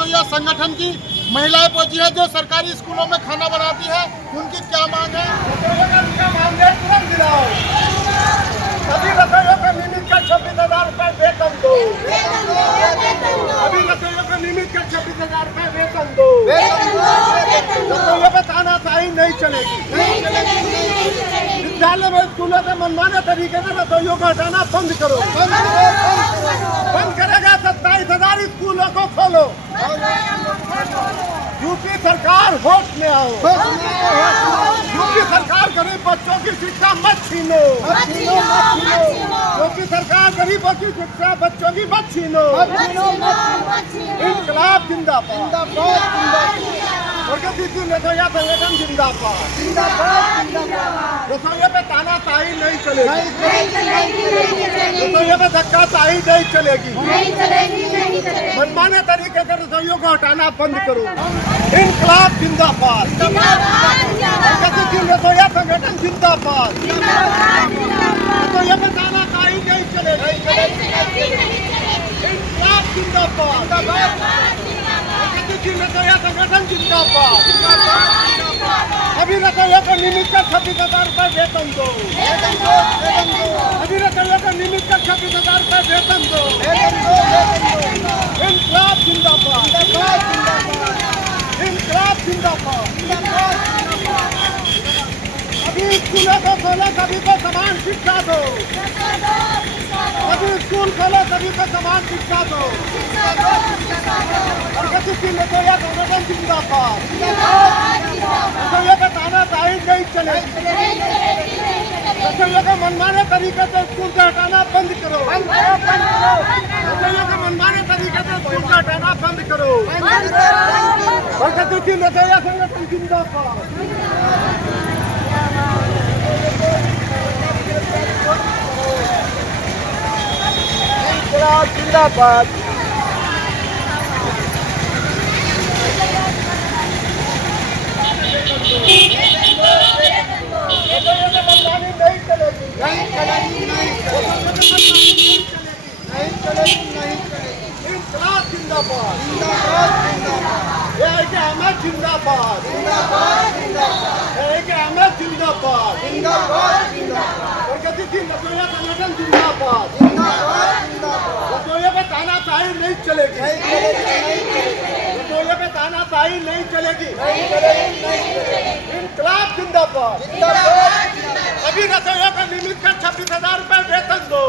रसोइया संगठन की महिलाएं पहुंची है जो सरकारी स्कूलों में खाना बनाती है। उनकी क्या मांग है? तुरंत दिलाओ। सभी रसोइयों को नियमित कर 26,000 रुपए वेतन दो। सभी रसोइयों को नियमित कर 26,000 रुपए वेतन दो। रसोइयों पे तानाशाही नहीं चलेगी। विद्यालय में स्कूलों से मनमाने तरीके से रसोइयों को हटाना बंद करो। बंद करेगा 27,000 स्कूलों को खोलो। यूपी सरकार होश में आओ। यूपी सरकार गरीब बच्चों की शिक्षा मत छीनो। यूपी सरकार गरीबों की शिक्षा बच्चों की मत छीनो। इंकलाब जिंदाबाद। रसोइया संगठन जिंदाबाद। रसोइया पे तानाशाही नहीं चलेगी। रसोइया पे धक्काशाही नहीं चलेगी। मनमाने तरीके से रसोइयों को हटाना बंद करो। इंकलाब जिंदाबाद। रसोइया संगठन जिंदाबाद। रसोइया पे तानाशाही नहीं चलेगी। इंकलाब जिंदाबाद। रसोइया संगठन जिंदाबाद। अभी रसोइयों को नियमित कर 26,000 रुपए वेतन दो। अभी रसोइयों को नियमित कर 26,000 रुपए वेतन दो। इंकलाब जिंदाबाद। इंकलाब जिंदाबाद। अभी स्कूलों को खोलो, सभी को समान शिक्षा दो। अभी स्कूल खोलो, सभी को समान शिक्षा दो। रसोइया संगठन जिंदाबाद। रसोइया का तानाशाही नहीं चलेगी। रसोइया का मनमाने तरीके से स्कूल से हटाना बंद करो। रसोइया का मनमाने तरीके से स्कूल से हटाना बंद करो। रसोइया संगठन जिंदाबाद। जिंदाबाद। रसोइया पे तानाशाही नहीं चलेगी। रसोइया पे तानाशाही नहीं चलेगी। इंकलाब जिंदाबाद। अभी रसोइयों को नियमित कर 26,000 रुपए वेतन दो।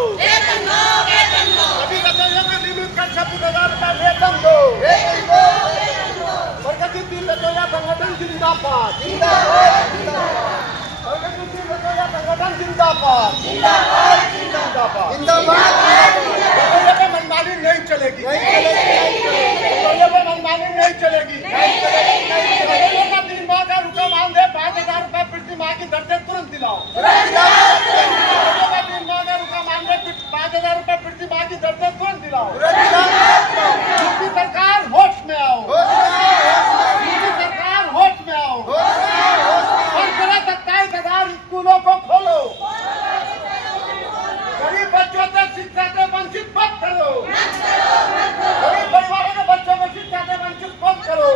अभी रसोइयों को नियमित कर 26,000 रुपए वेतन दो। प्रगतिशील रसोइया संगठन जिंदाबाद। प्रगतिशील रसोइया संगठन जिंदाबाद। रसोइया पे मनमानी नहीं चलेगी। रसोइया पे मनमानी नहीं चलेगी। रसोइया का 3 माह का रुका मानदेय 5,000 रुपए प्रति माह की दर से तुरंत दिलाओ। रसोइया का 3 माह का रुका मानदेय 5,000 रुपए प्रति माह की दर से तुरंत दिलाओ। यूपी सरकार होश में आओ। यूपी सरकार होश में आओ। और 27,000 स्कूलों को खोलो। गरीब बच्चों से शिक्षा से वंचित मत करो। गरीब परिवारों के बच्चों को शिक्षा से वंचित मत करो।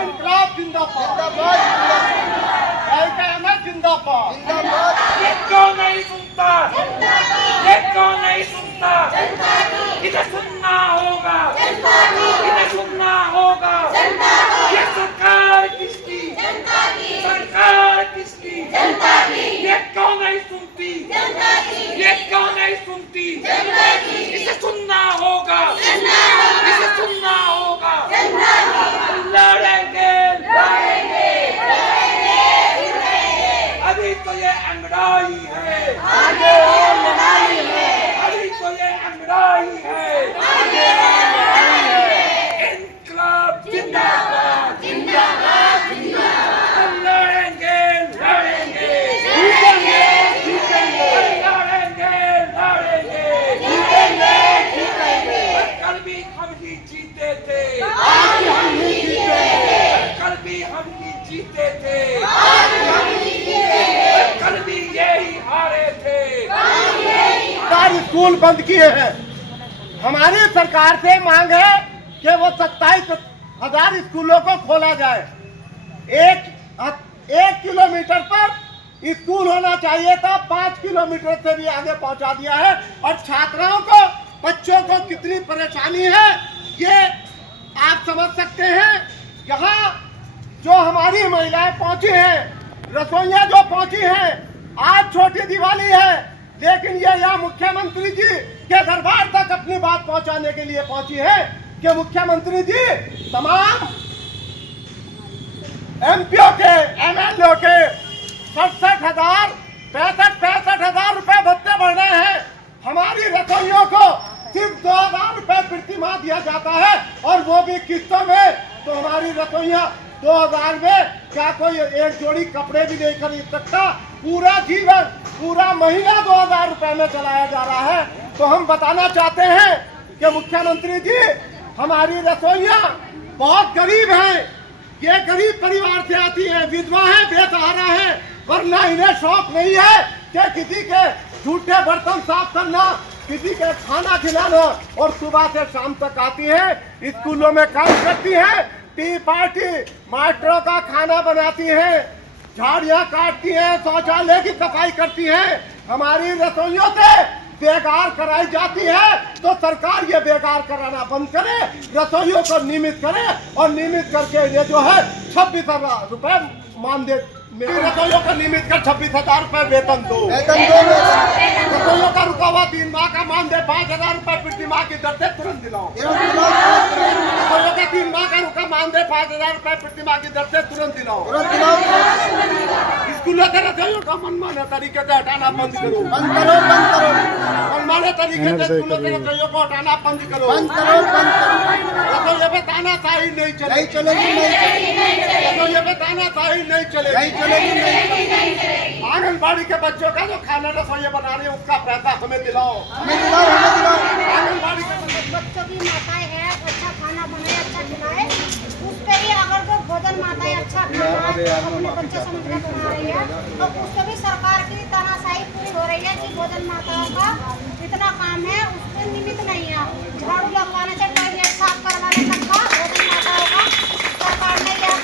इंकलाब जिंदाबाद। जिंदाबाद। ये क्यों नहीं सुनता? ये क्यों नहीं सुनता? इसे सुनना होगा। इसे सुनना होगा। ये सरकार किसकी? सरकार किसकी? ये क्यों नहीं सुनती? ये क्यों नहीं सुनती? इसे सुनना होगा। इसे सुनना होगा। लड़ेंगे। अभी तो ये अंगड़ाई है। आगे और लड़ाई है। अभी तो ये अंगड़ाई है। आगे और लड़ाई है। इंकलाब जिंदाबाद। जिंदाबाद। जिंदाबाद। लड़ेंगे। लड़ेंगे। जीतेंगे। जीतेंगे। लड़ेंगे। लड़ेंगे। जीतेंगे। जीतेंगे। कल भी हम ही जीते थे। आज हम ही जीतेंगे। कल भी हम ही जीते थे। आज हम ही कल भी यही हारे थे। स्कूल बंद किए हैं। हमारी सरकार से मांग है कि वो 27,000 स्कूलों को खोला जाए। एक किलोमीटर पर स्कूल होना चाहिए था, 5 किलोमीटर से भी आगे पहुंचा दिया है। और छात्राओं को, बच्चों को कितनी परेशानी है ये आप समझ सकते हैं। यहाँ जो हमारी महिलाएं पहुंची हैं, रसोइयां जो पहुंची हैं, आज छोटी दिवाली है, लेकिन ये यहाँ मुख्यमंत्री जी के दरबार तक अपनी बात पहुंचाने के लिए पहुंची है कि मुख्यमंत्री जी तमाम एमपीओ के, एमएलए के 65,000 रुपए भत्ते बढ़ रहे हैं। हमारी रसोइयों को सिर्फ 2,000 रुपए प्रति माह दिया जाता है, और वो भी किस्तों में। तो हमारी रसोइयां 2,000 में क्या कोई एक जोड़ी कपड़े भी नहीं खरीद सकता? पूरा जीवन, पूरा महीना 2,000 रुपए में चलाया जा रहा है। तो हम बताना चाहते हैं कि मुख्यमंत्री जी, हमारी रसोइयां बहुत गरीब हैं, ये गरीब परिवार से आती है, विधवा है, बेसहारा है, वरना इन्हें शौक नहीं है कि किसी के झूठे बर्तन साफ करना, किसी के खाना खिलाना। और सुबह से शाम तक आती है, स्कूलों में काम करती है, टी पार्टी मास्टरों का खाना बनाती है, झाड़ियां काटती हैं, शौचालय की सफाई करती हैं। हमारी रसोइयों से बेकार कराई जाती है, तो सरकार ये बेकार कराना बंद करे, रसोइयों को नियमित करे, और नियमित करके ये जो है 26,000 रुपए मानदेय, रसोइयों को नियमित कर 26,000 रुपए वेतन दो। रसोइयों का रुका हुआ 3 माह का मानदेय 5,000 रुपए प्रति माह की दर से तुरंत दिलाओ। रसोइयों का 3 माह का रुका मानदेय 5,000 रुपए प्रति माह की दर से तुरंत दिलाओ। स्कूलों के रसोइयों का मनमाने तरीके से हटाना बंद करो, मनमाने तरीके से स्कूलों के रसोइयों को हटाना बंद करो। रसोइयों पे तानाशाही नहीं चलेगी, रसोइयों पे तानाशाही नहीं चलेगी। आंगनबाड़ी के बच्चों का जो खाना रसोइयां बना रही है, उसका पैसा हमें दिलाओ, आंगनबाड़ी के बच्चों की माताएं है, अच्छा खाना बनाए, अच्छा खिलाए, उस पे भी अगर कोई भोजन माताएं अच्छा खाना अपने बच्चे समझ कर बना रही है, तो उस पे भी सरकार की तानाशाही पूरी हो रही है कि भोजन माताओं का इतना काम है, उससे निमित्त नहीं है। झाड़ू लगवाने से टॉयलेट साफ करवाने तक का भोजन माताओं का सरकार ने किया।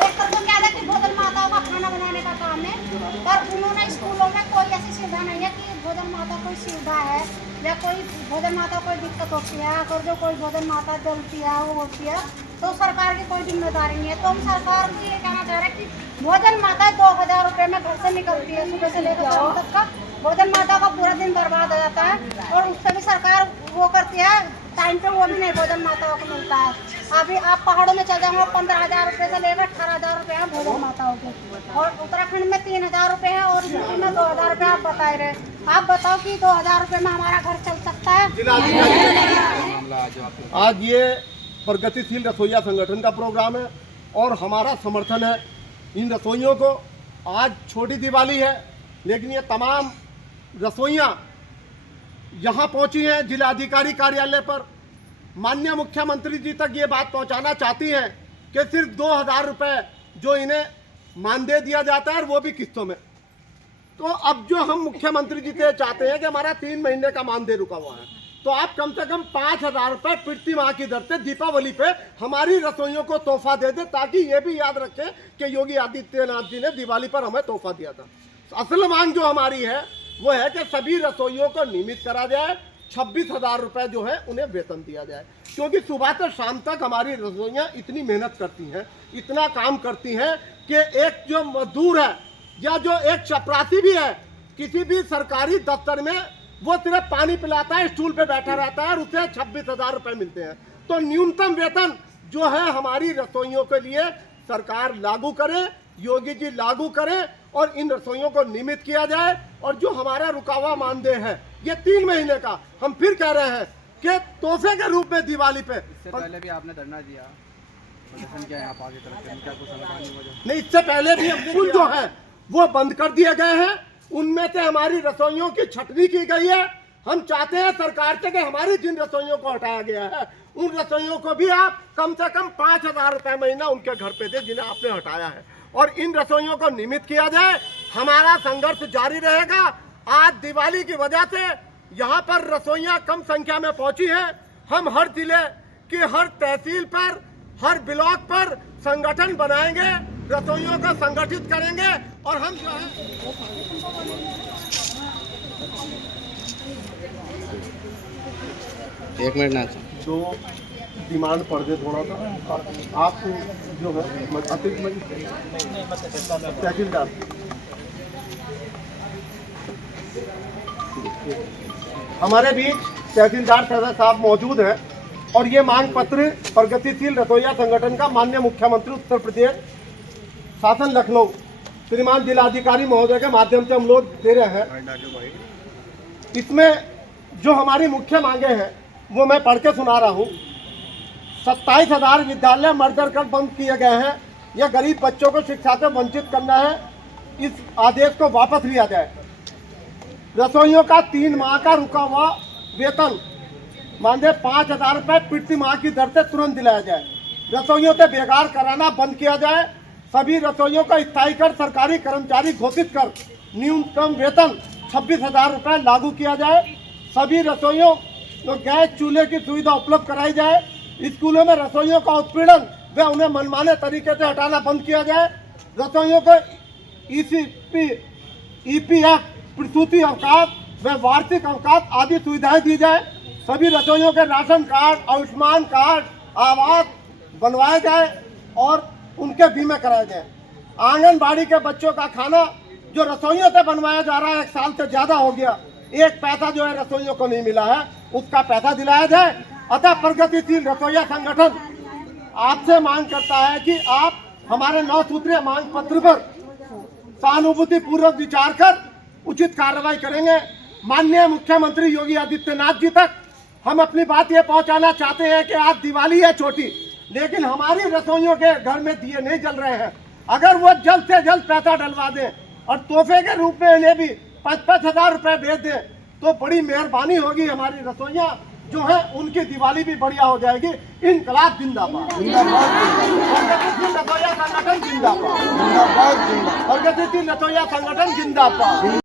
एक तरफ तो क्या है कि भोजन माताओं का खाना बनाने का काम है, पर उन्होंने स्कूलों में कोई ऐसी सुविधा नहीं है कि भोजन माता कोई सुविधा है या कोई भोजन माता कोई दिक्कत होती है। अगर जो कोई भोजन माता जलती है, वो होती है, तो सरकार की कोई जिम्मेदारी नहीं है। तो हम सरकार को ये कहना चाह रहे हैं कि भोजन माता 2,000 रुपये में घर से निकलती है, सुबह से लेकर शाम तक का भोजन माता का पूरा दिन बर्बाद हो जाता है, और उससे भी सरकार वो करती है, टाइम पे वो भी नहीं भोजन माताओं को मिलता है। अभी आप पहाड़ों में चल जाओ, 15,000 रुपये से लेकर 18,000 रुपये हैं भोजन माताओं के, और उत्तराखंड में 3,000 रुपये है, और यूपी में 2,000 रुपये आप बता रहे। आप बताओ कि 2,000 रुपये में हमारा घर चल सकता है? आज ये प्रगतिशील रसोइया संगठन का प्रोग्राम है, और हमारा समर्थन है इन रसोइयों को। आज छोटी दिवाली है, लेकिन ये तमाम रसोइयां यहाँ पहुंची हैं जिलाधिकारी कार्यालय पर। माननीय मुख्यमंत्री जी तक ये बात पहुंचाना चाहती हैं कि सिर्फ 2,000 रुपये जो इन्हें मानदेय दिया जाता है, वो भी किस्तों में। तो अब जो हम मुख्यमंत्री जी से चाहते हैं कि हमारा 3 महीने का मानदेय रुका हुआ है, तो आप कम से कम 5,000 रुपये प्रति माह की दर से दीपावली पे हमारी रसोइयों को तोहफा दे दे, ताकि ये भी याद रखें कि योगी आदित्यनाथ जी ने दिवाली पर हमें तोहफा दिया था। असल मांग जो हमारी है वो है कि सभी रसोइयों को नियमित करा जाए, 26,000 रुपये जो है उन्हें वेतन दिया जाए, क्योंकि सुबह से शाम तक हमारी रसोइयाँ इतनी मेहनत करती हैं, इतना काम करती हैं कि एक जो मजदूर है या जो एक चपरासी भी है किसी भी सरकारी दफ्तर में, वो सिर्फ पानी पिलाता है, स्टूल पे बैठा रहता है, और उसे 26,000 रुपये मिलते हैं। तो न्यूनतम वेतन जो है हमारी रसोइयों के लिए सरकार लागू करे, योगी जी लागू करें, और इन रसोइयों को नियमित किया जाए। और जो हमारा रुका हुआ मानदेय है ये 3 महीने का, हम फिर कह रहे हैं कि तोहफे के रूप में दिवाली पे। इससे पहले भी आपने धरना दिया, प्रदर्शन किया यहाँ आगे तरफ से, क्या कुछ समाधान नहीं हुआ? नहीं, इससे पहले भी स्कूल जो है वो बंद कर दिए गए हैं, उनमें से हमारी रसोइयों की छटनी की गई है। हम चाहते हैं सरकार से कि हमारी जिन रसोइयों को हटाया गया है, उन रसोइयों को भी आप कम से कम 5,000 रुपये महीना उनके घर पे दे जिन्हें आपने हटाया है, और इन रसोइयों को नियमित किया जाए। हमारा संघर्ष जारी रहेगा। आज दिवाली की वजह से यहाँ पर रसोइयाँ कम संख्या में पहुँची हैं। हम हर जिले कि हर तहसील पर, हर ब्लॉक पर संगठन बनाएंगे, रसोइयों को संगठित करेंगे और हम जो है एक मिनट ना जो डिमांड पड़ दे थोड़ा सा आप जो है अतिरिक्त तहसीलदार हमारे बीच तहसीलदार साहब मौजूद हैं और ये मांग पत्र प्रगतिशील रसोइया संगठन का माननीय मुख्यमंत्री उत्तर प्रदेश शासन लखनऊ श्रीमान जिलाधिकारी महोदय के माध्यम से हम लोग दे रहे हैं। इसमें जो हमारी मुख्य मांगे हैं वो मैं पढ़ के सुना रहा हूँ। 27,000 विद्यालय मर्जर कर बंद किए गए हैं। यह गरीब बच्चों को शिक्षा से वंचित करना है। इस आदेश को वापस लिया जाए। रसोइयों का 3 माह का रुका हुआ वेतन मानदेय 5,000 रुपये प्रति माह की दर से तुरंत दिलाया जाए। रसोइयों से बेकार कराना बंद किया जाए। सभी रसोइयों का स्थायी कर सरकारी कर्मचारी घोषित कर न्यूनतम वेतन 26,000 रुपये लागू किया जाए। सभी रसोइयों को गैस चूल्हे की सुविधा उपलब्ध कराई जाए। स्कूलों में रसोइयों का उत्पीड़न व उन्हें मनमाने तरीके से हटाना बंद किया जाए। रसोइयों को EPF प्रसूति अवकाश व वार्षिक अवकाश आदि सुविधाएं दी जाए। सभी रसोइयों के राशन कार्ड, आयुष्मान कार्ड, आवास बनवाए जाए और उनके बीमे कराए जाए। आंगनबाड़ी के बच्चों का खाना जो रसोइयों से बनवाया जा रहा है 1 साल से ज़्यादा हो गया, 1 पैसा जो है रसोइयों को नहीं मिला है, उसका पैसा दिलाया जाए। अतः प्रगतिशील रसोइया संगठन आपसे मांग करता है कि आप हमारे 9 सूत्रीय मांग पत्र पर सहानुभूति पूर्वक विचार कर उचित कार्रवाई करेंगे। माननीय मुख्यमंत्री योगी आदित्यनाथ जी तक हम अपनी बात ये पहुंचाना चाहते हैं कि आज दिवाली है छोटी, लेकिन हमारी रसोइयों के घर में दिए नहीं जल रहे हैं। अगर वो जल्द से जल्द पैसा डलवा दें और तोहफे के रूप में इन्हें भी 5,000 रुपये भेज दें तो बड़ी मेहरबानी होगी। हमारी रसोइयाँ जो है उनकी दिवाली भी बढ़िया हो जाएगी। इनकलाब जिंदाबाद, प्रगतिशील रसोइया संगठन जिंदाबाद, प्रगतिशील रसोइया संगठन जिंदाबाद।